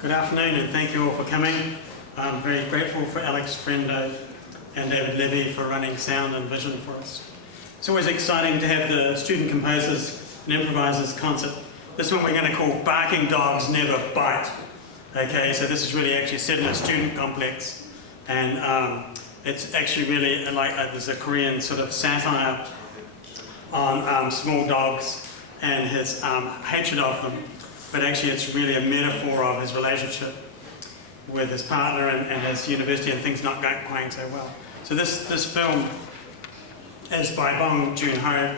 Good afternoon and thank you all for coming. I'm very grateful for Alex Frendo and David Levy for running sound and vision for us. It's always exciting to have the student composers and improvisers concert. This one we're going to call Barking Dogs Never Bite. Okay, so this is really actually set in a student complex, and it's actually really like there's a Korean sort of satire on small dogs and his hatred of them. But actually it's really a metaphor of his relationship with his partner and his university and things not going so well. So this film is by Bong Joon-ho,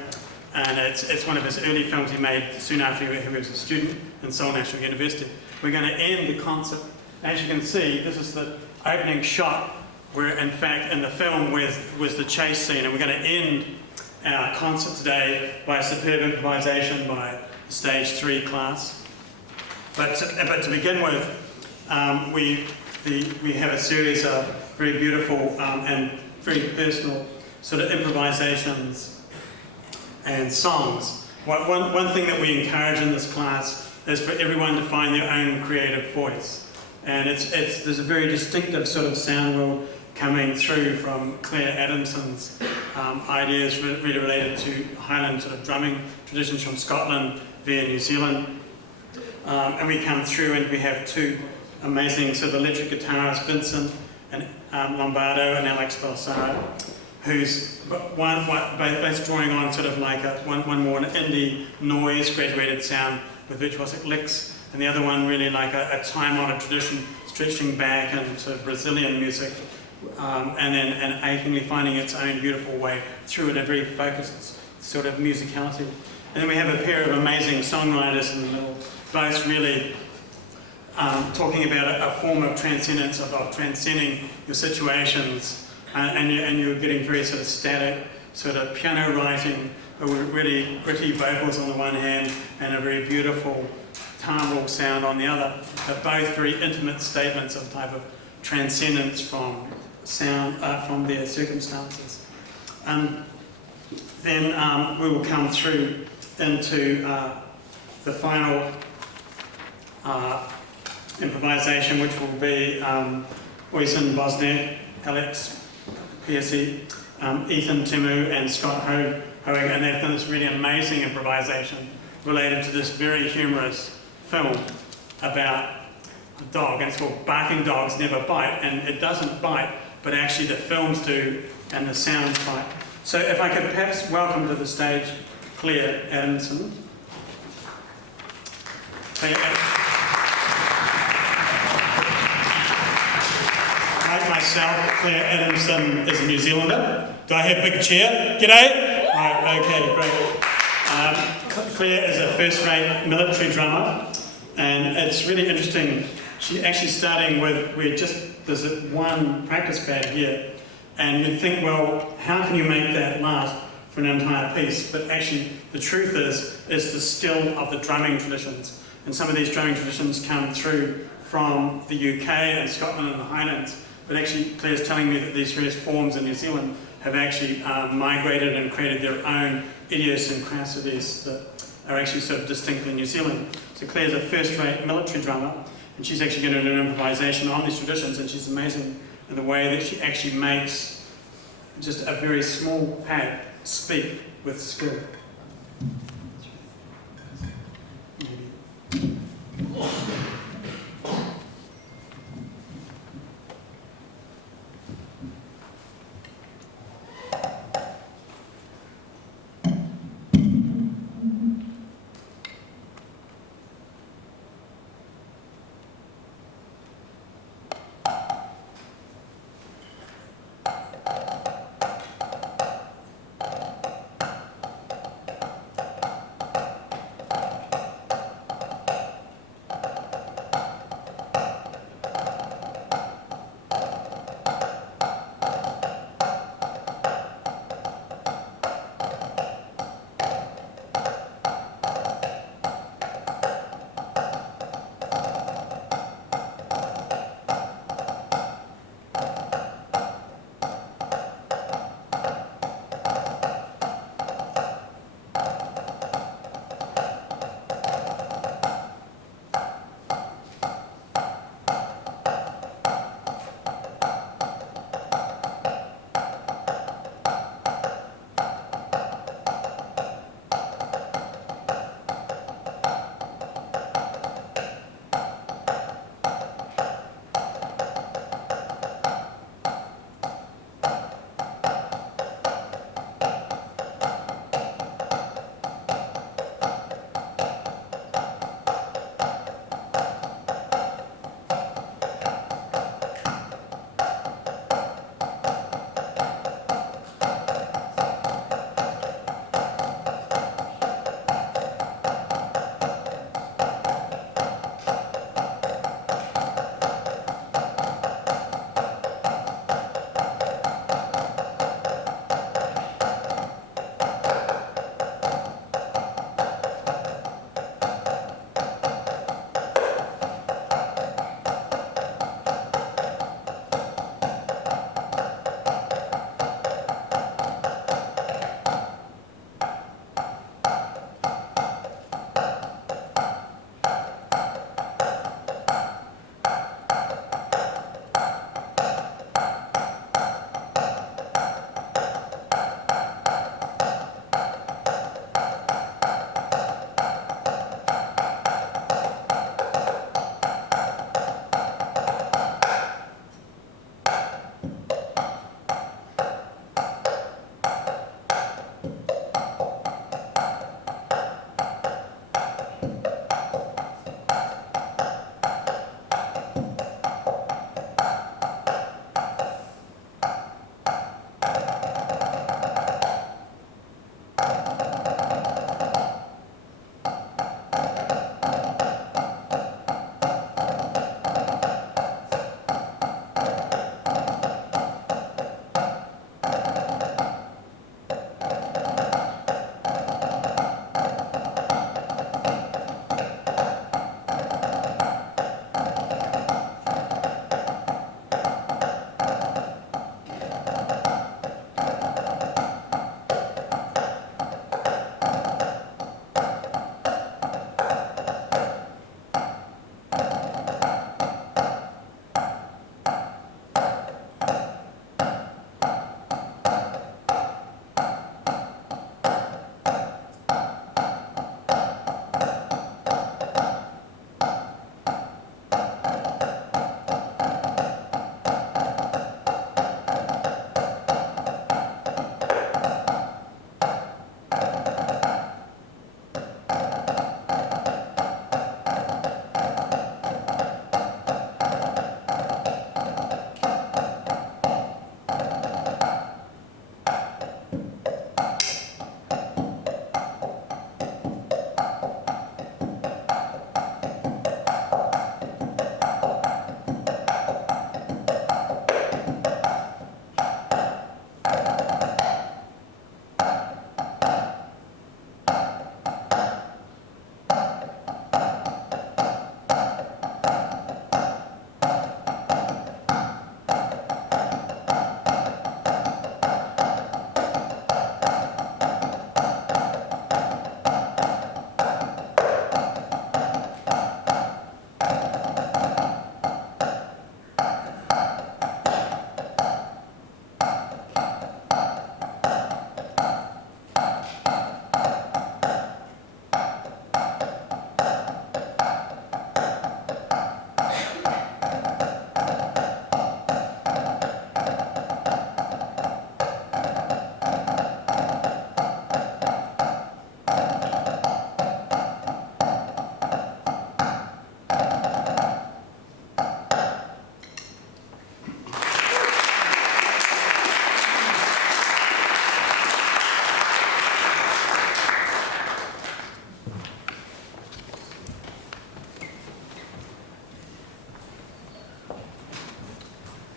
and it's one of his early films he made soon after he was a student in Seoul National University. We're going to end the concert. As you can see, this is the opening shot where in fact in the film was the chase scene, and we're going to end our concert today by a superb improvisation by the Stage 3 class. But to begin with, we have a series of very beautiful and very personal sort of improvisations and songs. One thing that we encourage in this class is for everyone to find their own creative voice. And there's a very distinctive sort of sound world coming through from Claire Adamson's ideas really related to Highland sort of drumming traditions from Scotland via New Zealand. And we come through and we have two amazing sort of electric guitarists, Vincent and Lombardo and Alex Balsaro, who's both drawing on sort of like one more indie noise graduated sound with virtuosic licks, and the other one really like a time-honored tradition stretching back and sort of Brazilian music, and achingly finding its own beautiful way through it, a very focused sort of musicality. And then we have a pair of amazing songwriters in the middle, both really talking about a form of transcendence, of transcending your situations, and you're getting very sort of static, sort of piano writing, but with really gritty vocals on the one hand, and a very beautiful timbral sound on the other, but both very intimate statements of type of transcendence from sound, from their circumstances. Then we will come through into the final improvisation, which will be Oysen Bosniak, Alex Piercy, Ethan Timu and Scott Hoag, and they've done this really amazing improvisation related to this very humorous film about a dog, and it's called Barking Dogs Never Bite, and it doesn't bite, but actually the films do and the sounds bite. So if I could perhaps welcome to the stage Claire Adamson. Like myself, Claire Adamson is a New Zealander. Do I have big cheer? G'day? Right, okay, great. Claire is a first-rate military drummer, and it's really interesting. She's actually starting with, there's one practice pad here, and you'd think, well, how can you make that last for an entire piece? But actually, the truth is the skill of the drumming traditions. And some of these drumming traditions come through from the UK and Scotland and the Highlands. But actually, Claire's telling me that these various forms in New Zealand have actually migrated and created their own idiosyncrasies that are actually sort of distinctly New Zealand. So Claire's a first-rate military drummer, and she's actually going to do an improvisation on these traditions, and she's amazing in the way that she actually makes just a very small pad speak with skill.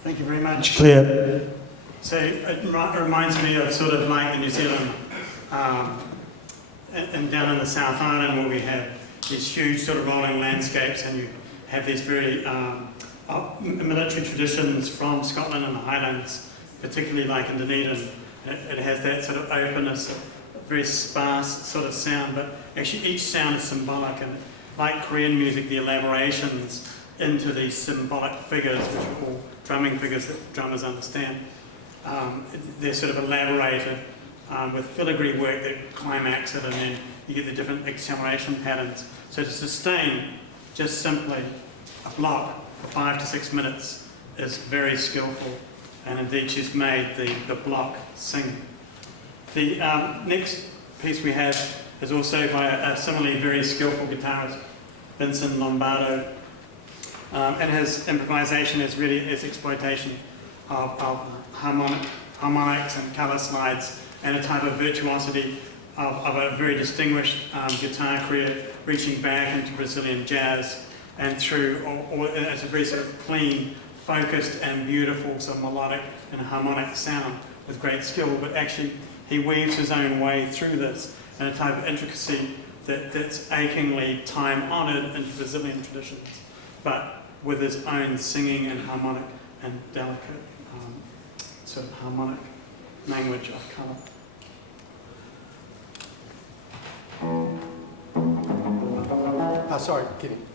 Thank you very much. Clear. So it reminds me of sort of like the New Zealand, and down in the South Island where we have these huge sort of rolling landscapes, and you have these very military traditions from Scotland and the Highlands, particularly like in Dunedin. It has that sort of openness, a very sparse sort of sound, but actually each sound is symbolic, and like Korean music, the elaborations into these symbolic figures, which are all drumming figures that drummers understand. They're sort of elaborated with filigree work that climax it, and then you get the different acceleration patterns. So to sustain just simply a block for 5 to 6 minutes is very skillful, and indeed she's made the block sing. The next piece we have is also by a similarly very skillful guitarist, Vincent Lombardo, and his improvisation is really his exploitation of harmonics and colour slides, and a type of virtuosity of a very distinguished guitar career reaching back into Brazilian jazz and through, it's a very sort of clean, focused and beautiful sort of melodic and harmonic sound with great skill, but actually he weaves his own way through this in a type of intricacy that's achingly time-honoured into Brazilian traditions, but with his own singing and harmonic and delicate sort of harmonic language of colour. Sorry, kidding.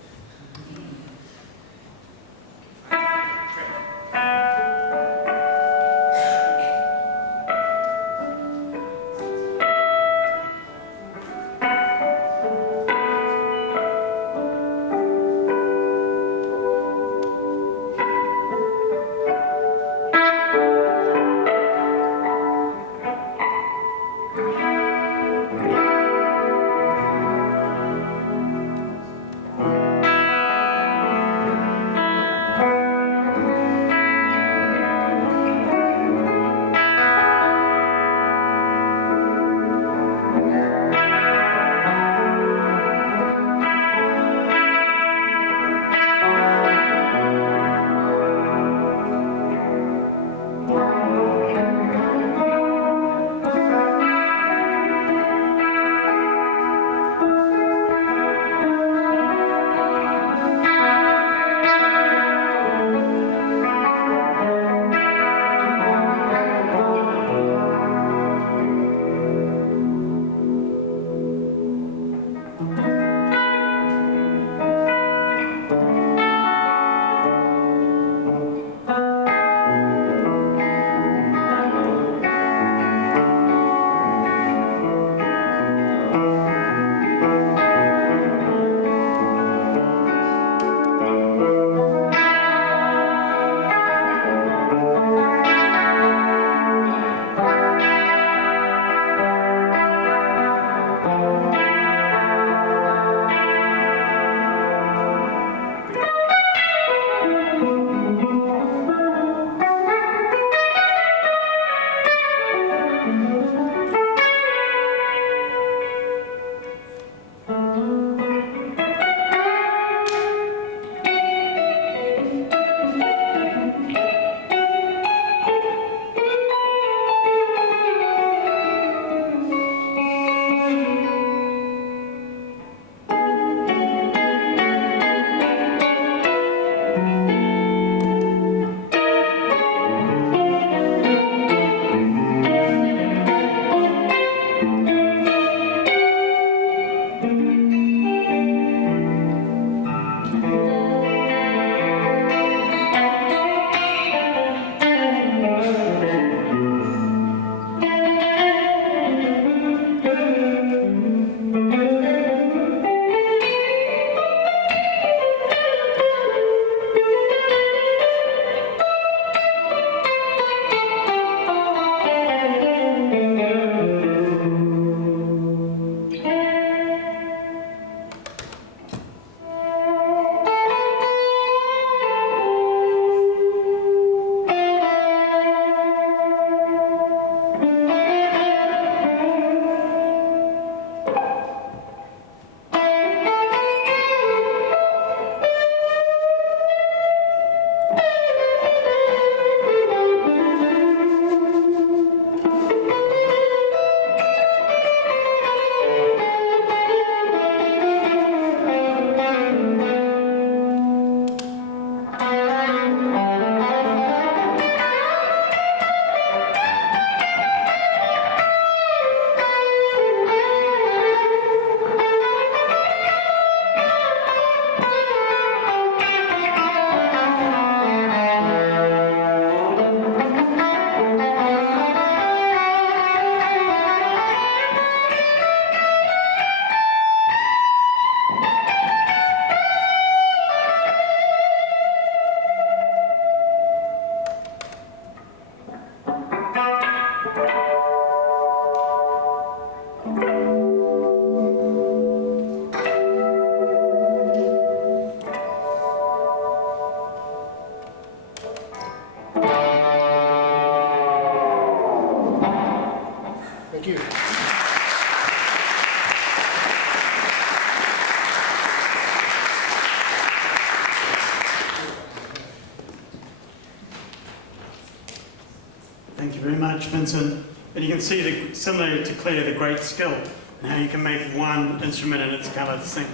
Thank you very much, Vincent. And you can see, similar to Claire, the great skill and how you can make one instrument and its colour sing.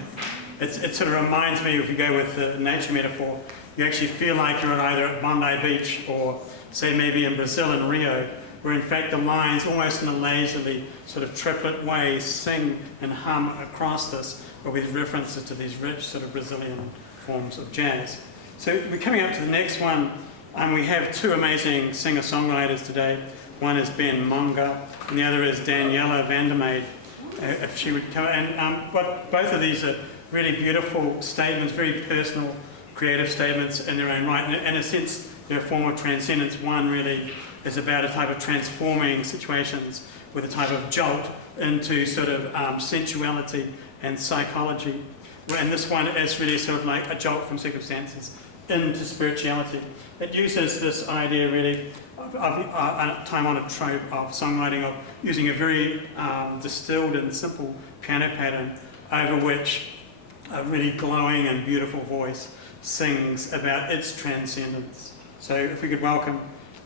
It sort of reminds me, if you go with the nature metaphor, you actually feel like you're either at Bondi Beach or, say, maybe in Brazil in Rio, where in fact the lines, almost in a lazily sort of triplet way, sing and hum across this, with references to these rich sort of Brazilian forms of jazz. So we're coming up to the next one. We have two amazing singer-songwriters today. One is Ben Monga, and the other is Daniela Vandermeid. If she would come, and both of these are really beautiful statements, very personal, creative statements in their own right. And in a sense, they're a form of transcendence. One really is about a type of transforming situations with a type of jolt into sort of sensuality and psychology. And this one is really sort of like a jolt from circumstances into spirituality. It uses this idea really of a time-honoured trope of songwriting, of using a very distilled and simple piano pattern over which a really glowing and beautiful voice sings about its transcendence. So if we could welcome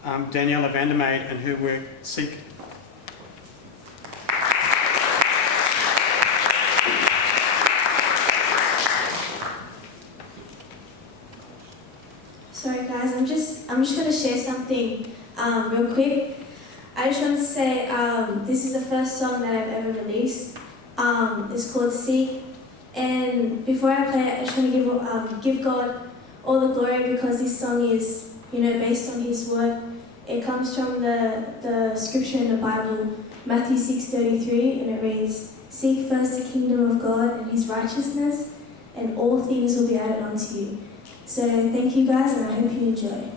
Daniela Vandermeid and her work, Seek. Sorry guys, I'm just going to share something real quick. I just want to say this is the first song that I've ever released. It's called Seek. And before I play it, I just want to give God all the glory, because this song is, based on His word. It comes from the scripture in the Bible, Matthew 6:33, and it reads, "Seek first the kingdom of God and His righteousness, and all things will be added unto you." So thank you guys, and I hope you enjoy.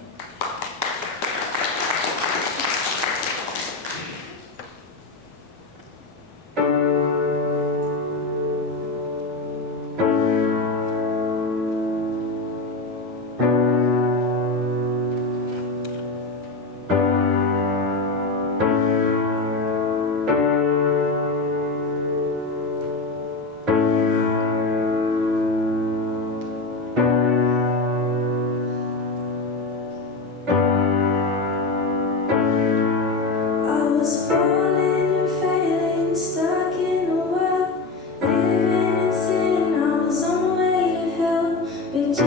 To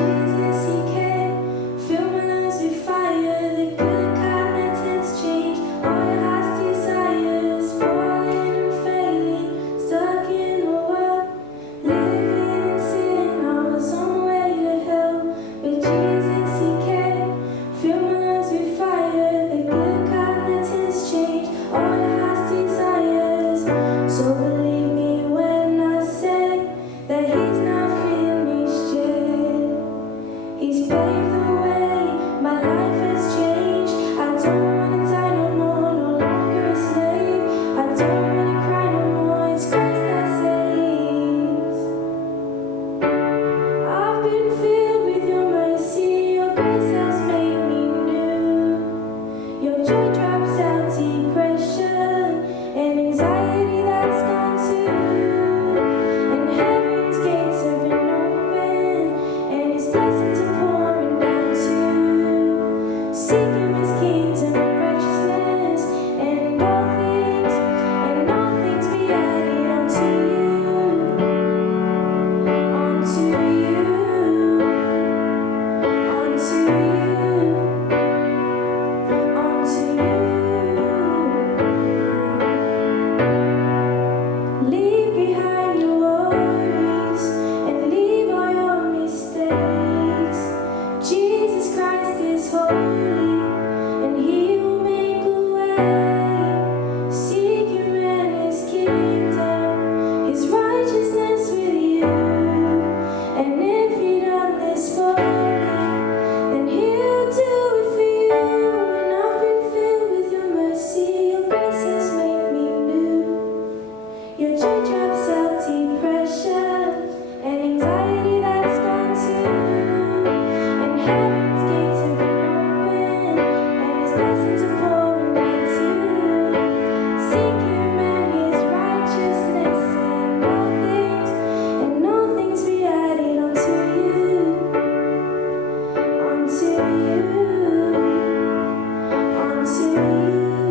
you.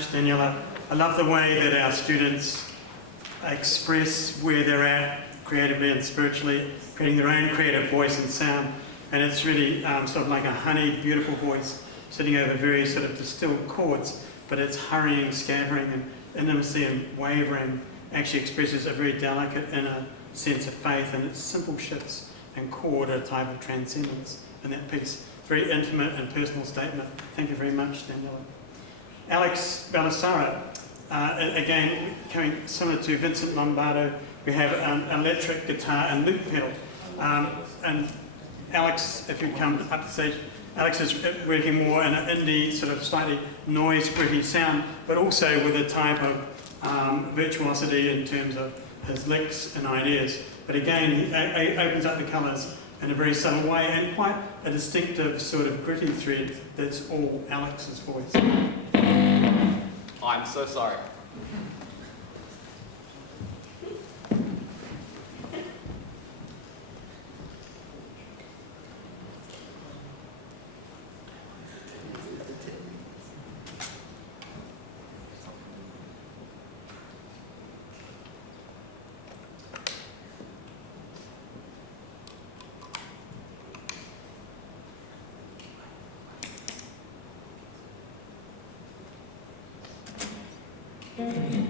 much, Daniela. I love the way that our students express where they're at creatively and spiritually, creating their own creative voice and sound. And it's really sort of like a honeyed, beautiful voice sitting over very sort of distilled chords, but it's hurrying, scattering, and intimacy and wavering actually expresses a very delicate inner sense of faith, and its simple shifts and chord a type of transcendence in that piece. Very intimate and personal statement. Thank you very much, Daniela. Alex Baldassara, again, coming similar to Vincent Lombardo, we have an electric guitar and loop pedal. And Alex, if you come up to stage, Alex is working more in an indie, sort of slightly noise, gritty sound, but also with a type of virtuosity in terms of his licks and ideas. But again, he opens up the colours in a very subtle way and quite a distinctive sort of gritty thread that's all Alex's voice. I'm so sorry. Mm-hmm.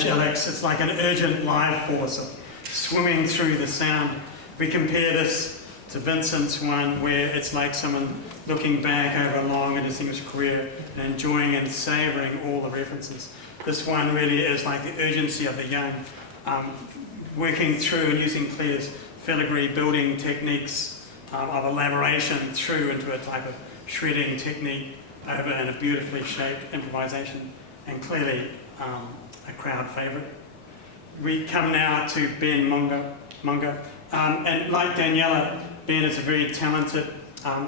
angelics. It's like an urgent life force of swimming through the sound. We compare this to Vincent's one, where it's like someone looking back over a long and distinguished career and enjoying and savouring all the references. This one really is like the urgency of the young, working through and using Claire's filigree building techniques of elaboration through into a type of shredding technique over in a beautifully shaped improvisation, and clearly a crowd favourite. We come now to Ben Munga. And like Daniela, Ben is a very talented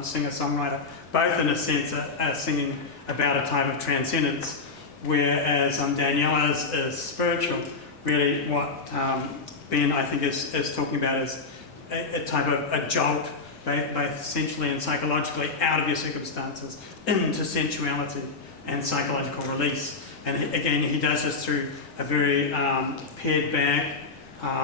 singer-songwriter, both in a sense singing about a type of transcendence, whereas Daniela is spiritual. Really what Ben, I think, is talking about is a type of a jolt, both sensually and psychologically, out of your circumstances, into sensuality and psychological release. And again, he does this through a very pared back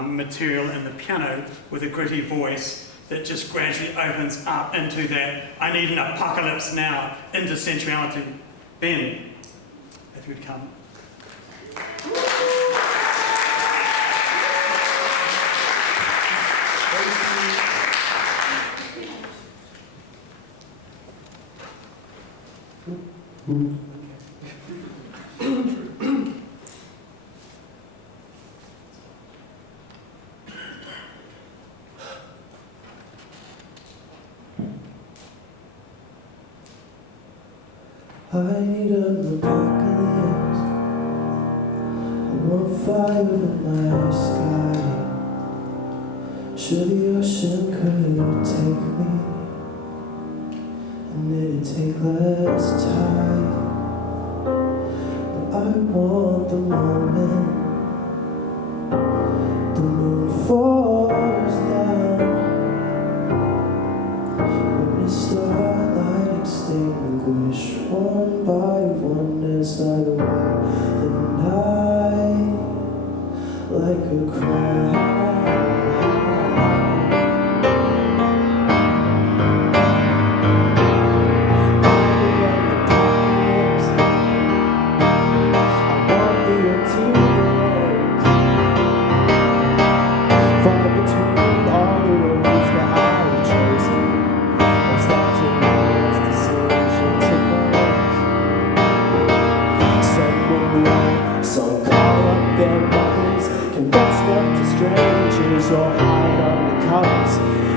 material in the piano with a gritty voice that just gradually opens up into that, I need an apocalypse now, into sensuality. Ben, if you'd come. I need an apocalypse. I want fire in my sky. Sure, the ocean could take me, and it'd take less time. But I want the moment the moon falls down. Witness starlight extinguish one by one as I wear the night like a crowd. Or hide under covers,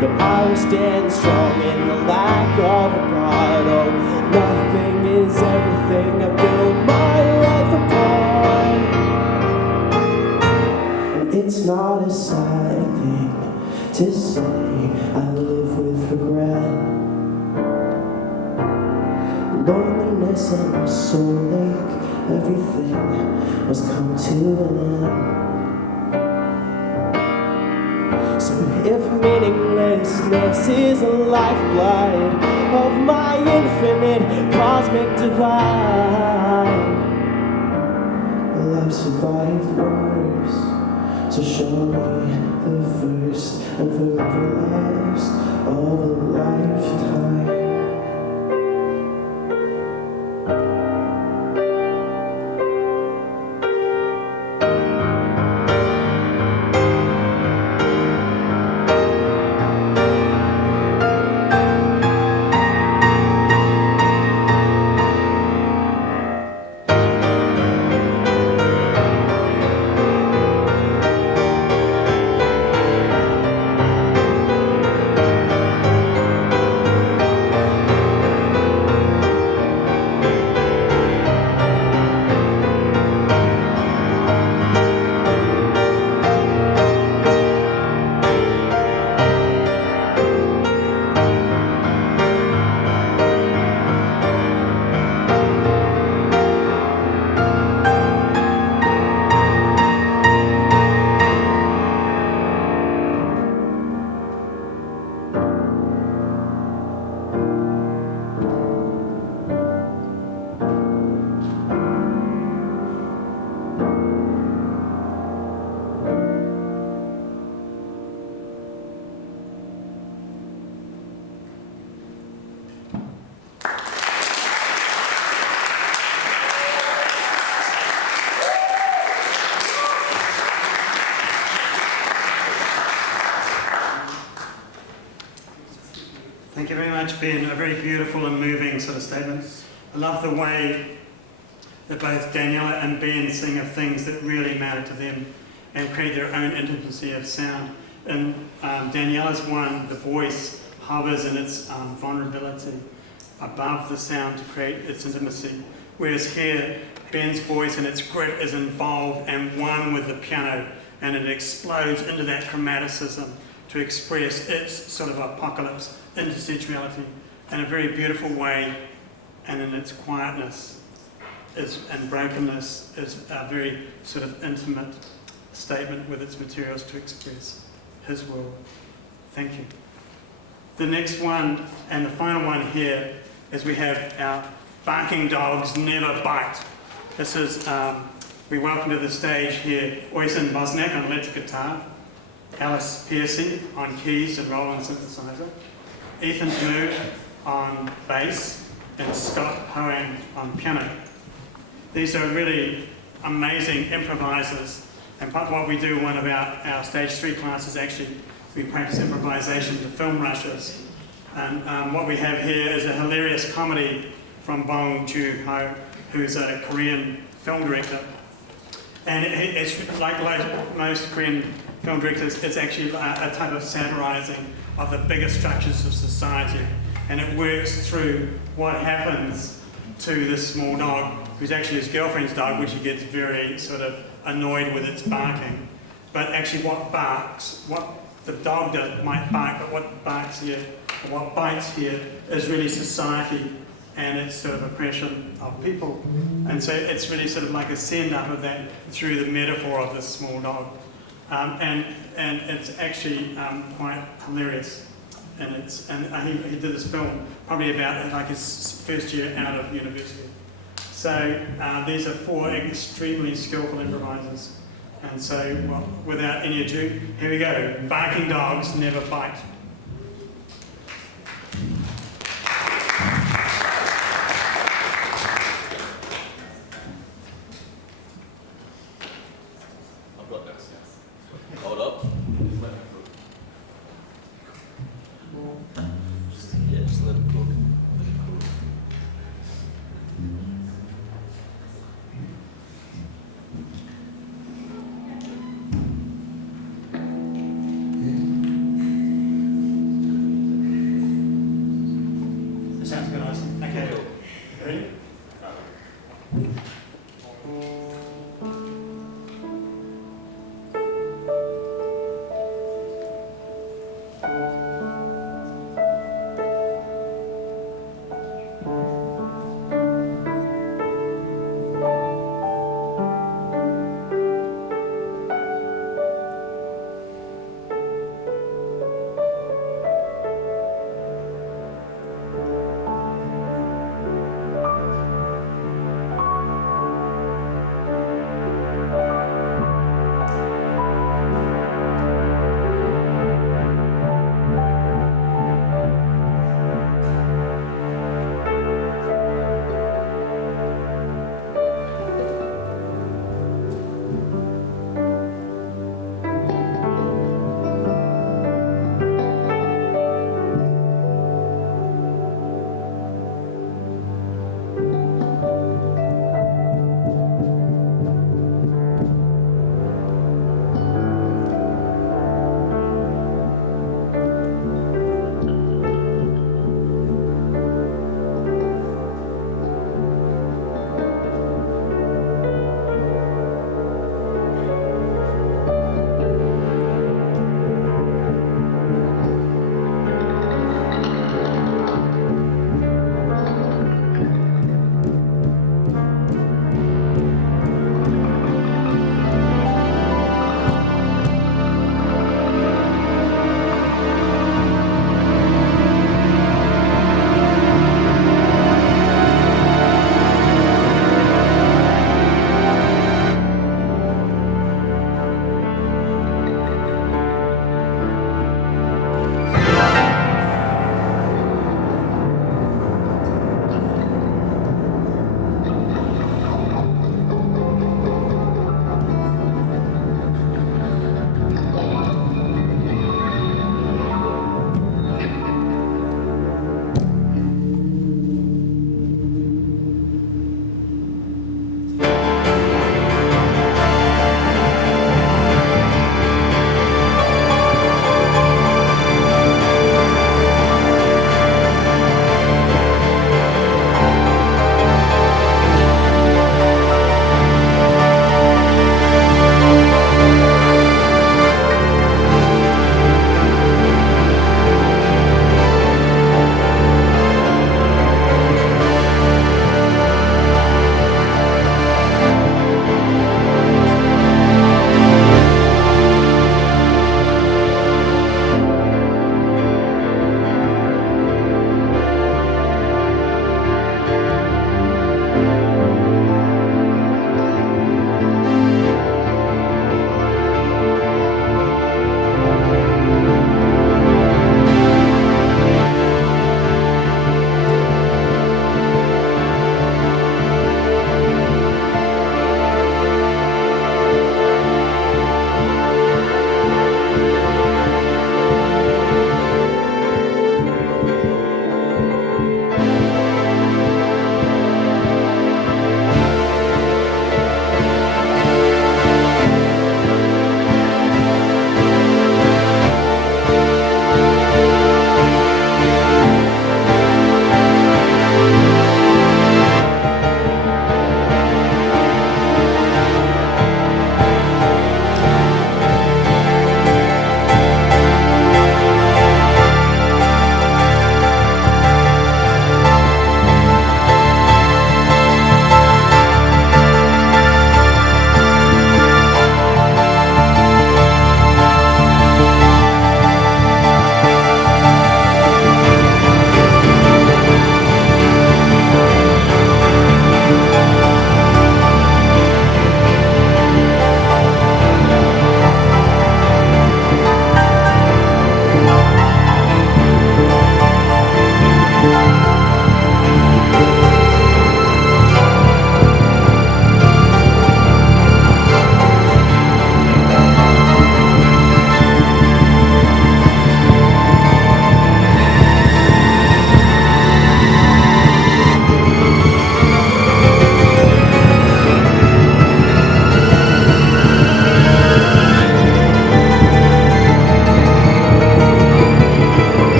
but I will stand strong in the lack of a God. Oh, nothing is everything I build my life upon. And it's not a sad thing to say I live with regret. Loneliness and soul ache, everything must come to an end. So if meaninglessness is a lifeblood of my infinite cosmic divine, well, I've survived worse, so show me the first and forever last of a lifetime. Thank you very much, Ben. A very beautiful and moving sort of statement. I love the way that both Daniela and Ben sing of things that really matter to them and create their own intimacy of sound. And Daniela's one, the voice hovers in its vulnerability above the sound to create its intimacy. Whereas here, Ben's voice and its grit is involved and one with the piano, and it explodes into that chromaticism to express its sort of apocalypse into sensuality in a very beautiful way, and in its quietness and brokenness is a very sort of intimate statement with its materials to express his world. Thank you. The next one, and the final one here, is we have our Barking Dogs Never Bite. This is, we welcome to the stage here Oysen Bosnak on electric guitar, Alice Piercy on keys and Roland synthesizer, Ethan Moog on bass, and Scott Hoang on piano. These are really amazing improvisers, and what we do in one of our stage 3 classes, actually, we practice improvisation to film rushes. And what we have here is a hilarious comedy from Bong Joon-ho, who's a Korean film director. And it's like most Korean film directors, it's actually a type of satirizing of the bigger structures of society. And it works through what happens to this small dog, who's actually his girlfriend's dog, which he gets very sort of annoyed with its barking. But actually what barks, what the dog does might bark, but what barks here, or what bites here, is really society and its sort of oppression of people. And so it's really sort of like a send-up of that through the metaphor of this small dog. And it's actually quite hilarious. And he did this film probably about like his first year out of university. So these are 4 extremely skillful improvisers. And so, well, without any ado, here we go. Barking Dogs Never Bite. I've got this. Hold up. Yeah, just let it cook.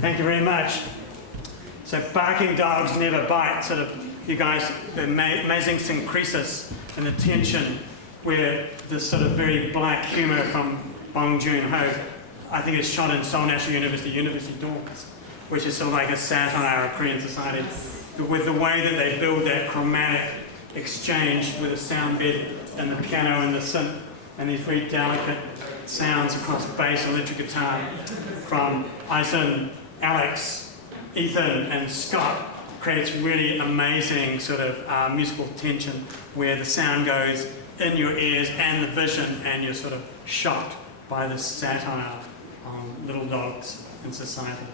Thank you very much. So barking dogs never bite, sort of, you guys, the amazing syncresis and the tension where this sort of very black humour from Bong Joon-ho, I think it's shot in Seoul National University, University Dorms, which is sort of like a satire of Korean society, with the way that they build that chromatic exchange with the sound bed and the piano and the synth, and these very delicate sounds across bass, electric guitar from Ison, Alex, Ethan and Scott creates really amazing sort of musical tension where the sound goes in your ears and the vision, and you're sort of shocked by this satire on little dogs in society.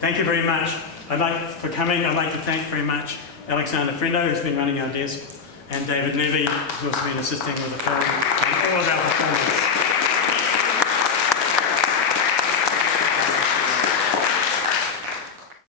Thank you very much. I'd like to thank very much Alexander Friendo, who's been running our desk, and David Levy, who's also been assisting with the film, and all of our performers.